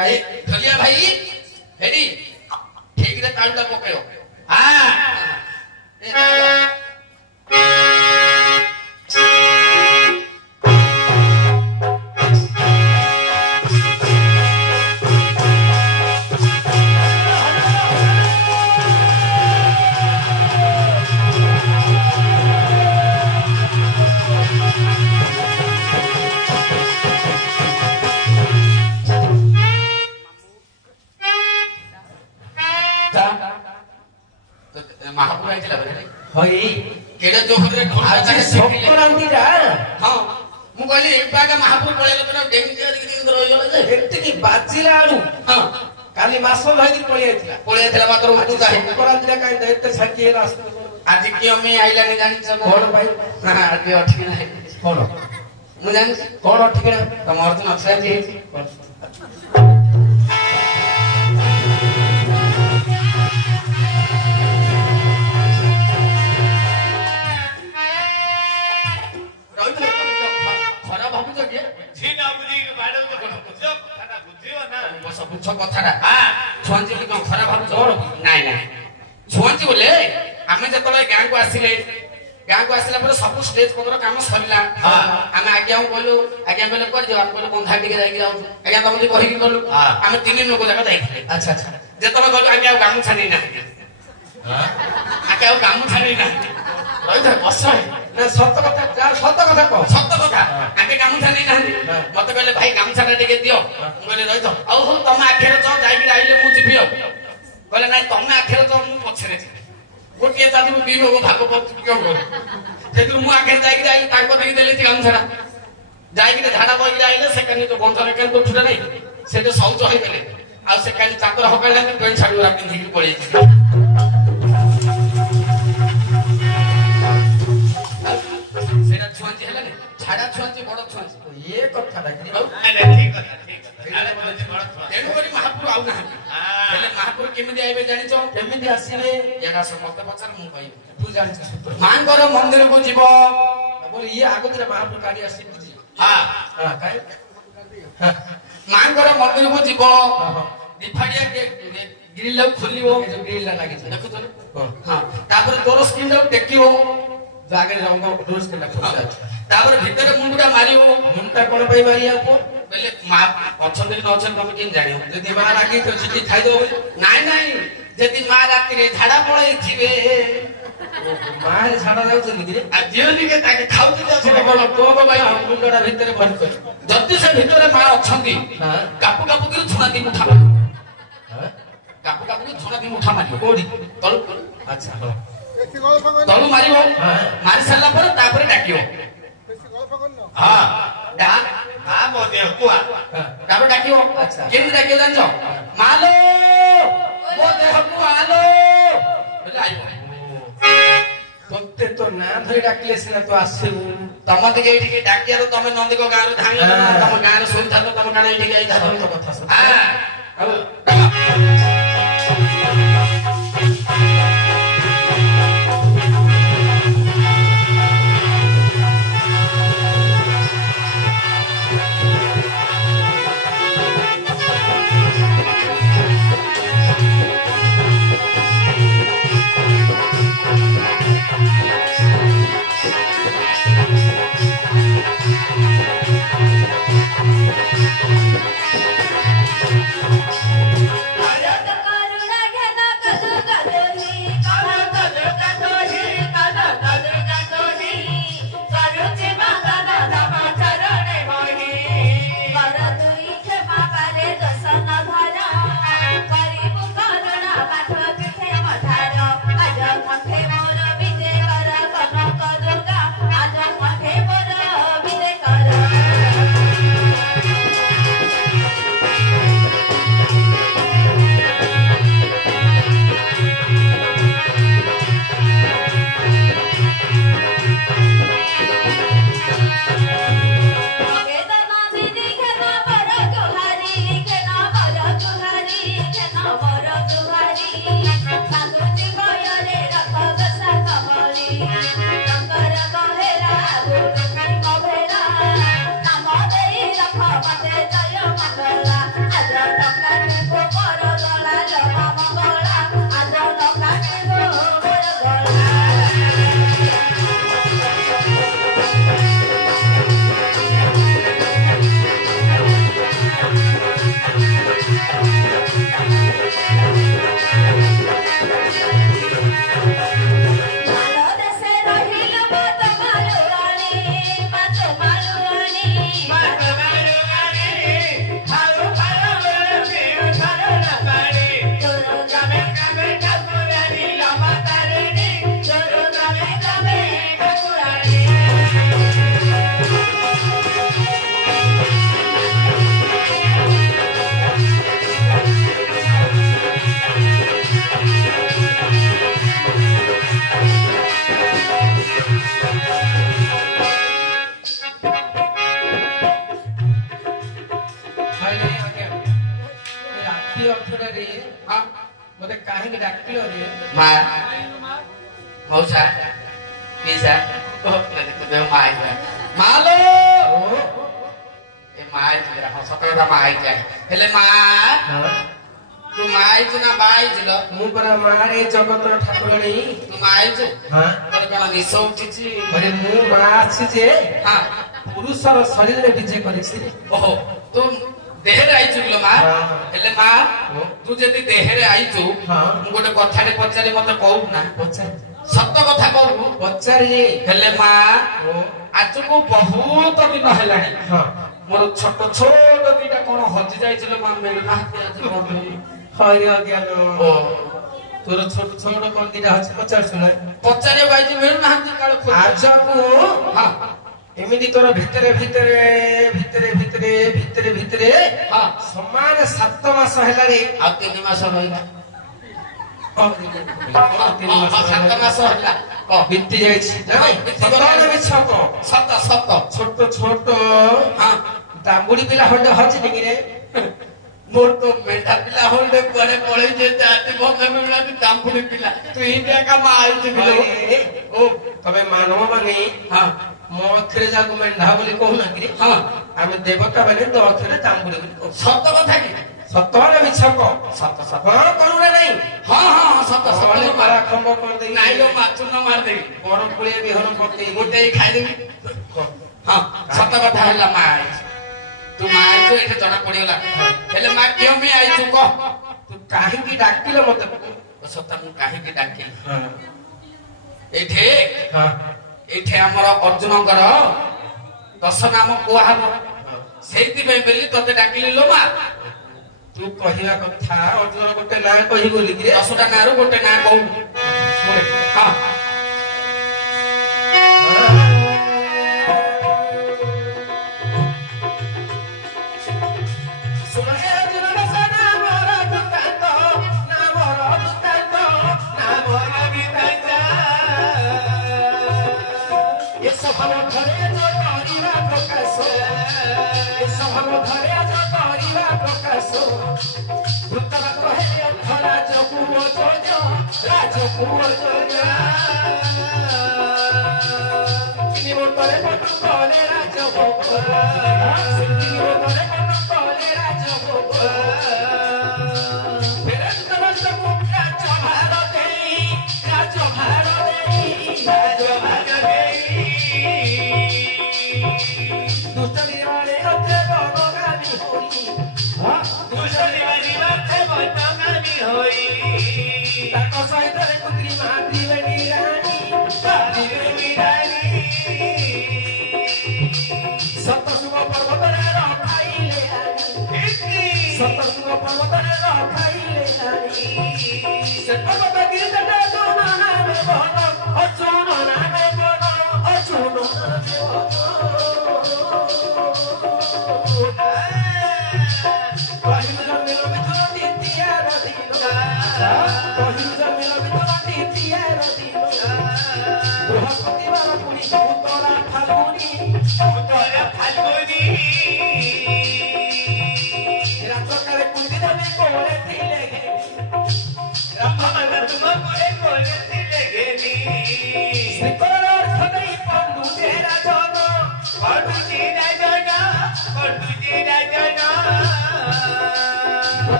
भाई धलिया भाई हेडी ठीक रे ताळुला पकायो हां महापुर आइला बरे होई केडे जोहरे आज संक्रांति रा हां मु कहली एबागा महापुर पळेलो तने डेंगी देखि रहि गेला जे एते की बाजिला आलू हां काली मासो भाई पळेथिला मात्र तू काहे संक्रांति रा काई दैते छाकी हेला आज की अमी आइला ने जानि छ कोन भाई हां आज अठी नाही कोन मु जानि कोन अठी ना तमर तो नक्शा जे कथा छुआंची बोले कौन खराब भाव नाई ना छुआंची बोले आम जो गाँ को आसिले गाँ को आसला सब स्टेज पत्र कम सरला आम आज्ञा कहलु आज्ञा बोले कर जो आम कहलु बंधा टिके जाई जाऊ आज्ञा तुम कहिक गलु आम तीन लोक जाक जाइथिले अच्छा अच्छा जेतले गलु आज्ञा गामुछा नै ना आज्ञा गामुछा नै ना रहि बस सत कथा कह सत कथा आगे गामुछा नै ना मत कहले भाई गामुछा टिके दियो कहले रहि तो औ तुम आखेर जाओ जाई आइले मु जिबि कहले ना तुम आखेर जाओ मु पछरे गोटे जाति मु दिन भाग क्यों कर से मु आगे जाई आइले ताको देखि देले गामुछा जाई झाड़ा बहि आइले सेकंड तो बंधर केन तो छुटा नै से तो शौच होई गेले आ सेकंड चाकर हकले पेन छाड़ी रा पिंधि पळै सेटा छुआंची हला ने छाड़ा छुआंची बड़ छुआंची ये कथा देखि ठीक कथा तेणु करी महापुर आउ ना हेले महापुर केमिति आइबे जानि छ केमिति आसीबे एडा समस्त पचार मु कहि तू जानि छ मांगर मंदिर को जीव बोले ये आगुतरे महापुर काडी आसी हां हां काय मांगर मंदिर को जीव दिफाडिया के ग्रिल खोलिबो जो ग्रिल लागी छ देखो तो हां तापर तोर स्किन टेकिबो जागे रंग डोज के लखा तापर भीतर मुंडा मारिबो मुंडा कोन पई मारिया को बेले मा पछंदे न अछन तुम किन जानियो जदी मा लागी तो चिट्ठी खाइ दो नाइ नाइ जदी मा राती रे झाड़ा पळै थिबे मा रे झाड़ा जाउ छ निके आ जेली के ताके खाउ छ से बोल तो भाई मुंडा भीतर भर कर जदी से भीतर मा अछंती हां कापु कापु के छुना दी मुठा हां कापु कापु के छुना दी मुठा मारियो कोडी तल अच्छा हां तलु मारिबो मारि साला पर तापर डाकियो हां डाक हां मोदे कुआ तापर डाकियो अच्छा केन डाकियो जानजो मालो मोदे कुआ आलो बोले आइबो तोते तो ना धरि डाकिले सिना तो आसेबु तमते के एठी डाकिया रो तमे नंदी को गां रो धांगलो तम गां रो सुन थालो तम गां एठी आइ थालो तो कथा हां कि अर्थरे रे हां मते काहे के डाकिलो रे मा मौसा पिसा तो माई मालो ए माई जरा सतरा माई जाए हेले मा तू माई ना बाई जिलो मु परा मारे जगत ठाकुराणी तू माई जो हां तोर कला निसौ उठिछि अरे मु माछि जे हां पुरुषर शरीर रे विजय करिछि ओहो तू देहरे आइछु लो मा हेले मा तू जदी देहरे आइछु हां मु गोटे कथाटे पचारे मते कहू ना पचार सत्य कथा कहू पचार रे हेले मा आज को बहुत दिन हेलाणी हां मोर छोट छोट दीटा कोन हजि जाइछलो मा मेरे ना हरि अज्ञान ओ तोर छोट छोट कोन दिना हछ पचार सुना पचारे बाइजी मेरे ना काल आज को हां एमिति तोर भितरे भितरे भितरे भितरे भितरे भितरे हां समान 7 मास हेला रे आ 3 मास रहिला 3 मास 7 मास होला ओ बित्ती जाइछि नाही सतने बिछको सत सत छोट छोट हां दामुड़ी पिला हंडे हछ दिगी रे मोर तो मेंढा पिला होल्डे पड़े पड़े जे जाते भंगा मिला कि दामपुरी पिला तू ही देखा माई जे बिलो ओ तबे मानव माने हां मो अखरे जागु मेंढा बोली कहू ना कि हां आमे देवता बने तो अखरे दामुड़ी बोली सत कथा की सतने बिछको सत सत हां करू रे नहीं हां हां सत सत मारा खंबो कर दे नाइ लो माचु न मार दे बड़ पुळे बिहन पते गोटे ही खाइ देबी हां सत कथा होला माई तू माई तो एठे जना पड़ियोला हेले मा क्यों मी आई तू कह तू काहे की डाकिलो मते सत मु काहे की डाकिल हां एठे हां एठे हमर अर्जुनकर 10 नाम कोहाब सेति पे बेली तते डाकिली लो मा तू कहिया कथा अर्जुन गोटे ना कहि बोली कि 10टा नारो गोटे ना कहू सुने हां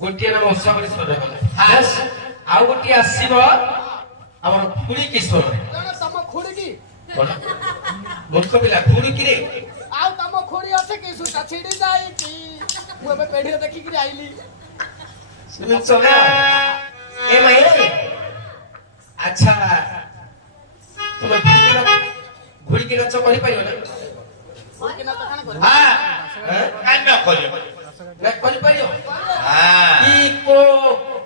गोटे नाम असाबरी स्वर आउ गोटे आसीब हमर खुड़ी की स्वर तम खुड़ी की मूर्ख पिला खुड़ी की रे आउ तम खुड़ी আছে কি সুটা ছিড়ি যাই কি মু এবে পেড়িয়ে দেখি কি আইলি सुन सोना ए माई अच्छा तुम घुड़ी की नच कहि पाइयो ना कि ना तो खाना कर हां कान खोलियो मैं कल परियो हां की को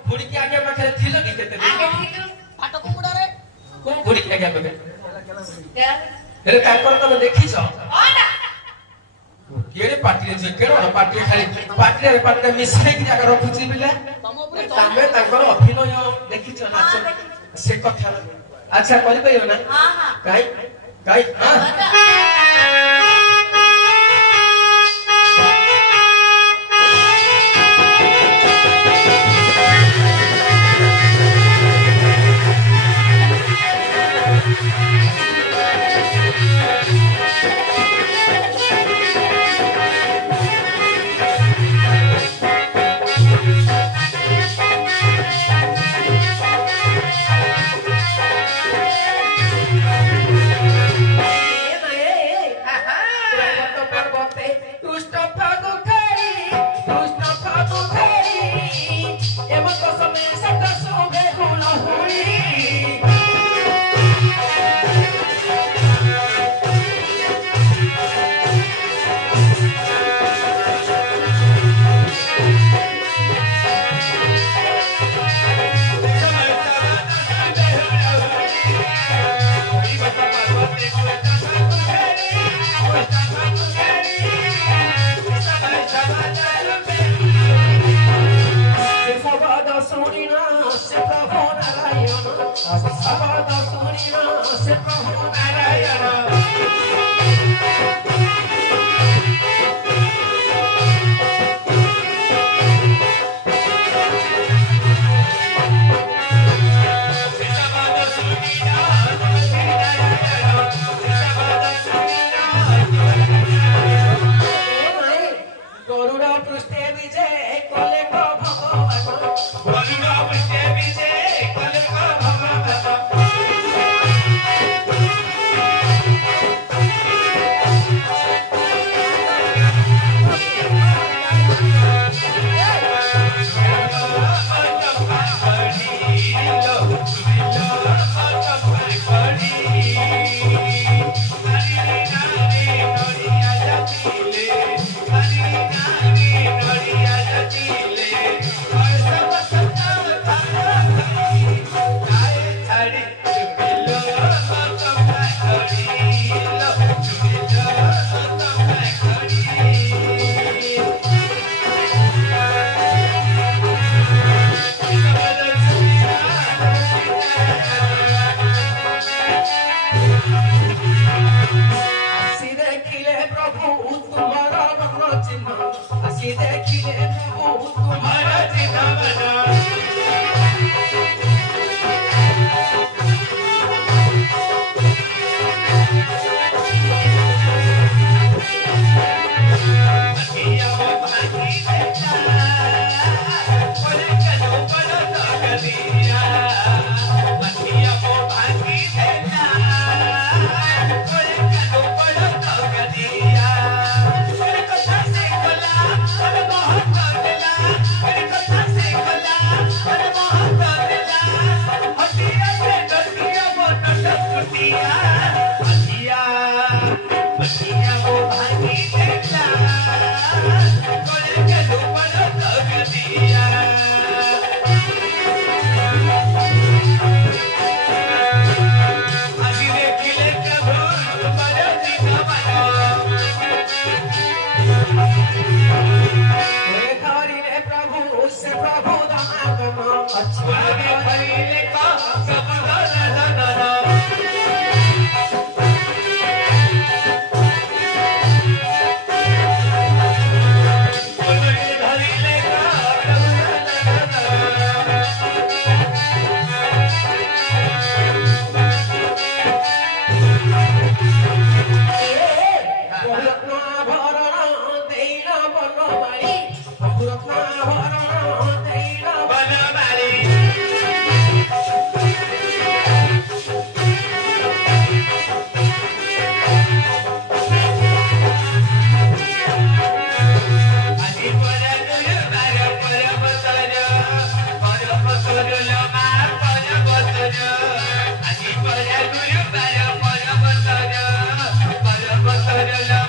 बुढ़ी के आगे पाखे थिलो कि केते फाटो कुकुड़ा रे को बुढ़ी के आगे पाखे क्या हेरे का कर तो देखि छ ओना केरे पार्टी जे केरो पार्टी खाली पार्टी मिसाई की जगह रखुची बिले तम ऊपर तमे ताकर अभिनय देखि छ नाच से कथा अच्छा कल परियो ना हां हां काई हां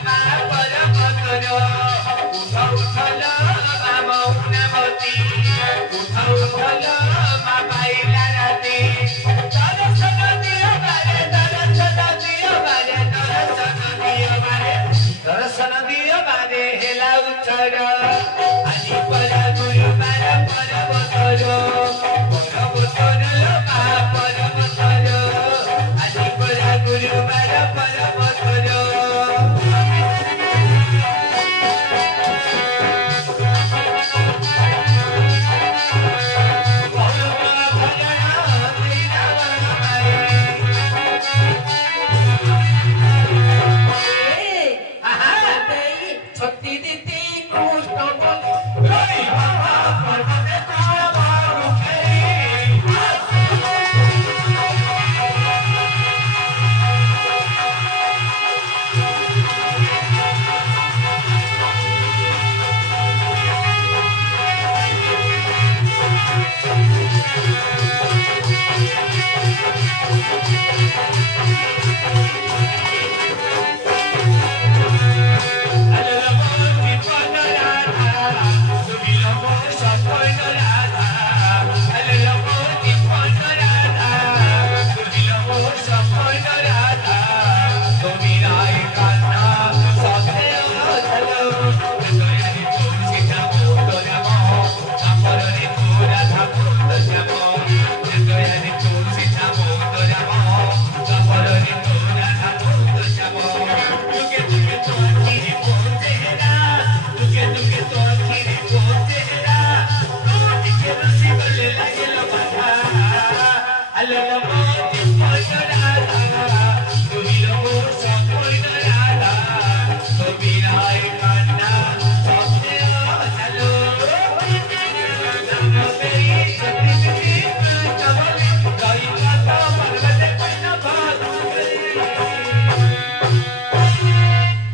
Para दियो बारे हेला उच्चर आदि परा गुरुबार पर्वतर पर्वतर लोका पर्वतर आदि परा गुरुबार पर्वतर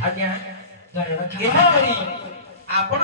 ଆଜ୍ଞା ଆପଣ